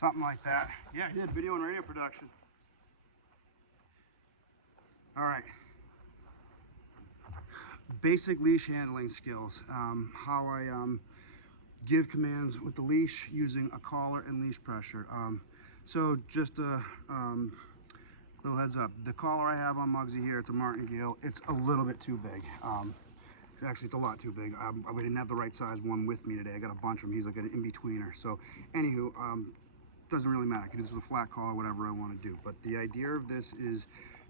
Something like that. Yeah, I did video and radio production. All right. Basic leash handling skills. How I give commands with the leash using a collar and leash pressure. So just a little heads up. The collar I have on Muggsy here, it's a martingale. It's a little bit too big. Actually, it's a lot too big. We didn't have the right size one with me today. I got a bunch of them. He's like an in-betweener. So anywho, doesn't really matter. I can do this with a flat collar, whatever I want to do. But the idea of this is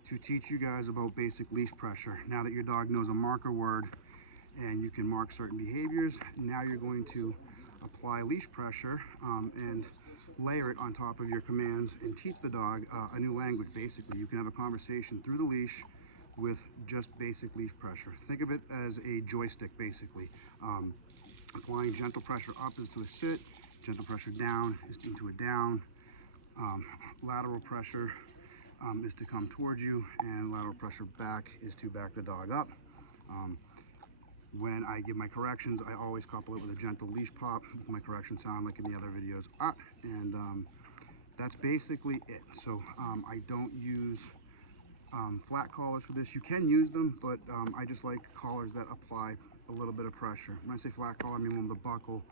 to teach you guys about basic leash pressure. Now that your dog knows a marker word and you can mark certain behaviors, now you're going to apply leash pressure and layer it on top of your commands and teach the dog a new language. Basically, you can have a conversation through the leash with just basic leash pressure. Think of it as a joystick, basically. Applying gentle pressure up is to a sit, gentle pressure down is into a down, lateral pressure is to come towards you, and lateral pressure back is to back the dog up. When I give my corrections, I always couple it with a gentle leash pop. My corrections sound like in the other videos. And that's basically it. So I don't use flat collars for this. You can use them, but I just like collars that apply a little bit of pressure. When I say flat collar, I mean one with a buckle.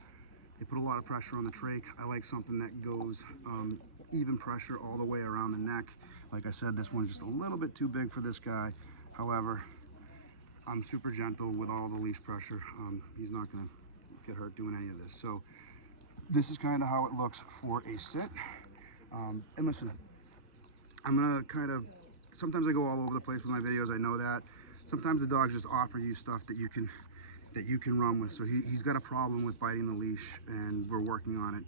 They put a lot of pressure on the trach. I like something that goes even pressure all the way around the neck. Like I said, this one's just a little bit too big for this guy. However, I'm super gentle with all the leash pressure. He's not gonna get hurt doing any of this. So this is kind of how it looks for a sit. And listen, I'm gonna kind of, sometimes I go all over the place with my videos, I know that. Sometimes the dogs just offer you stuff that you can run with. So he's got a problem with biting the leash, and we're working on it.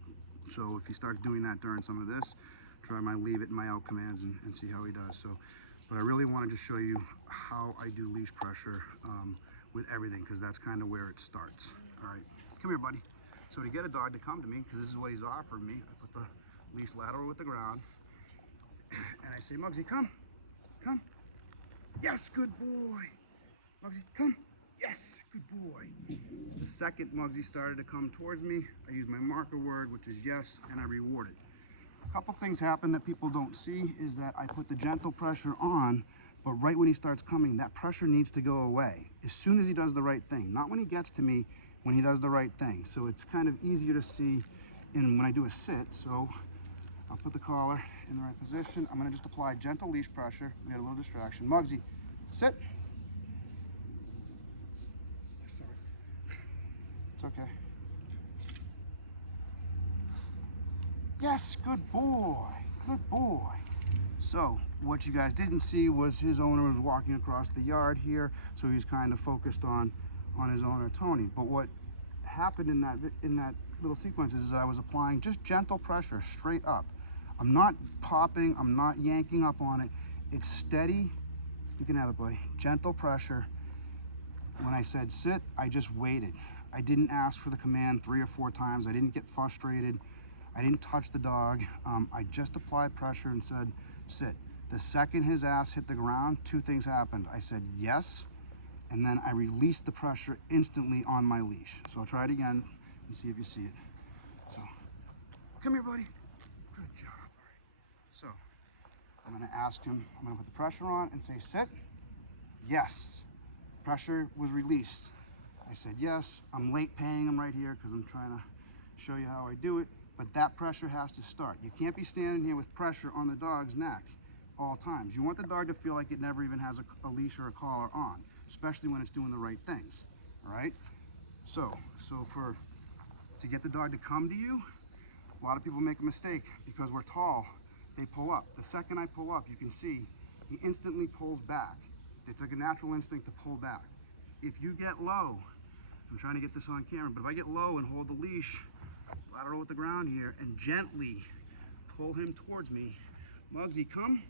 So if he starts doing that during some of this, try my leave it and my out commands and see how he does. So, but I really wanted to show you how I do leash pressure with everything, because that's kind of where it starts. All right, come here, buddy. So to get a dog to come to me, because this is what he's offering me, I put the leash lateral with the ground, and I say, Muggsy, come, come. Yes, good boy. Muggsy, come. Yes, good boy. The second Muggsy started to come towards me, I use my marker word, which is yes, and I reward it. A couple things happen that people don't see is that I put the gentle pressure on, but right when he starts coming, that pressure needs to go away as soon as he does the right thing. Not when he gets to me, when he does the right thing. So it's kind of easier to see when I do a sit. So I'll put the collar in the right position. I'm gonna just apply gentle leash pressure. We had a little distraction. Muggsy, sit. Sorry. It's okay. Yes, good boy, good boy. So what you guys didn't see was his owner was walking across the yard here, so he's kind of focused on his owner, Tony. But what happened in that little sequence is I was applying just gentle pressure straight up. I'm not popping, I'm not yanking up on it. It's steady. You can have it, buddy. Gentle pressure. When I said sit, I just waited. I didn't ask for the command 3 or 4 times. I didn't get frustrated. I didn't touch the dog. I just applied pressure and said, sit. The second his ass hit the ground, 2 things happened. I said yes, and then I released the pressure instantly on my leash. So I'll try it again and see if you see it. So, come here, buddy. Good job. All right. So, I'm gonna ask him, I'm gonna put the pressure on and say sit. Yes. Pressure was released. I said yes. I'm late paying him right here because I'm trying to show you how I do it. But that pressure has to start. You can't be standing here with pressure on the dog's neck all times. You want the dog to feel like it never even has a leash or a collar on, especially when it's doing the right things, all right? So to get the dog to come to you, a lot of people make a mistake because we're tall, they pull up. The second I pull up, you can see he instantly pulls back. It's like a natural instinct to pull back. If you get low, I'm trying to get this on camera, but if I get low and hold the leash, lateral with the ground here, and gently pull him towards me. Muggsy, come.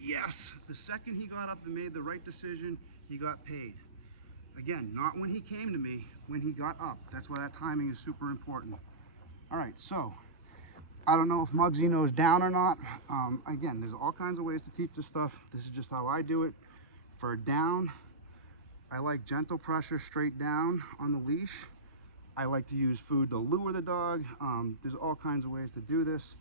Yes. The second he got up and made the right decision, he got paid. Again, not when he came to me, when he got up. That's why that timing is super important. All right, so I don't know if Muggsy knows down or not. Again, there's all kinds of ways to teach this stuff. This is just how I do it. For down, I like gentle pressure straight down on the leash. I like to use food to lure the dog. There's all kinds of ways to do this.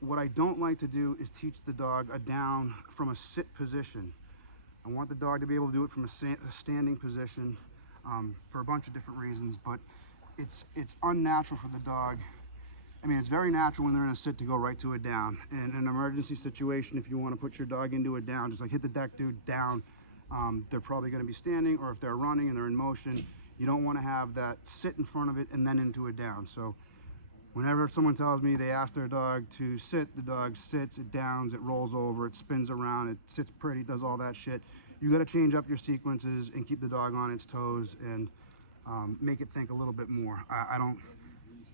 What I don't like to do is teach the dog a down from a sit position. I want the dog to be able to do it from a standing position for a bunch of different reasons, but it's unnatural for the dog. I mean, it's very natural when they're in a sit to go right to a down. In an emergency situation, if you want to put your dog into a down, just like hit the deck, dude, down, they're probably going to be standing, or if they're running and they're in motion, you don't want to have that sit in front of it and then into a down. So whenever someone tells me they ask their dog to sit, the dog sits, it downs, it rolls over, it spins around, it sits pretty, does all that shit. You got to change up your sequences and keep the dog on its toes and make it think a little bit more. I don't,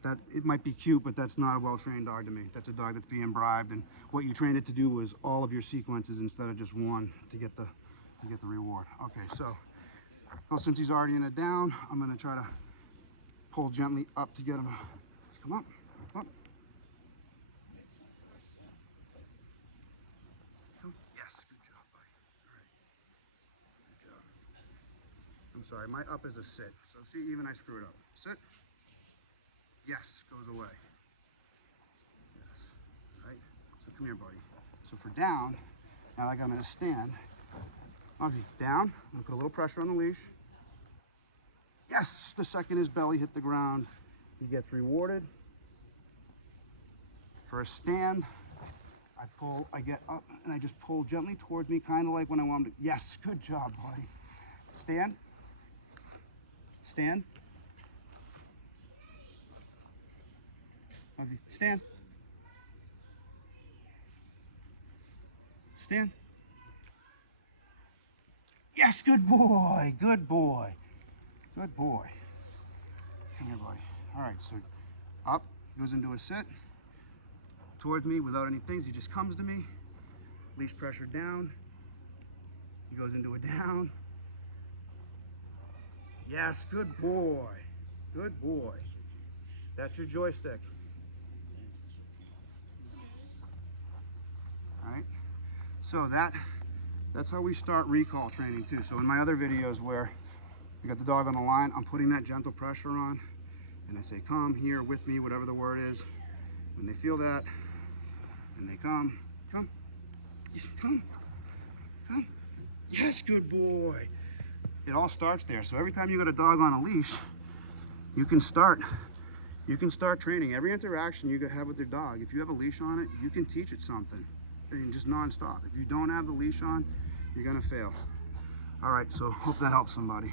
that it might be cute, but that's not a well-trained dog to me. That's a dog that's being bribed, and what you trained it to do was all of your sequences instead of just one to get the reward. Okay, so well, since he's already in a down, I'm going to try to pull gently up to get him. Come on, come on. Yes, good job, buddy. All right, good job. I'm sorry, my up is a sit. So see, even I screwed up. Sit. Yes, goes away. Yes, all right. So come here, buddy. So for down, now like I'm in a stand, obviously down, I'm gonna put a little pressure on the leash. Yes, the second his belly hit the ground, he gets rewarded. For a stand, I get up and I just pull gently towards me, kind of like when I want him to. Yes, good job, buddy. Stand. Stand. Stand. Stand. Yes, good boy. Good boy. Good boy. Come here, buddy. All right, so up, goes into a sit. Towards me without any things. He just comes to me. Leash pressure down. He goes into a down. Yes, good boy. Good boy. That's your joystick. All right. So that's how we start recall training too. So in my other videos where we got the dog on the line, I'm putting that gentle pressure on and I say, come here with me, whatever the word is. When they feel that, and they come, come, come, come. Yes, good boy. It all starts there. So every time you got a dog on a leash, you can start training. Every interaction you have with your dog, if you have a leash on it, you can teach it something. I mean, just nonstop. If you don't have the leash on, you're gonna fail. All right, so hope that helps somebody.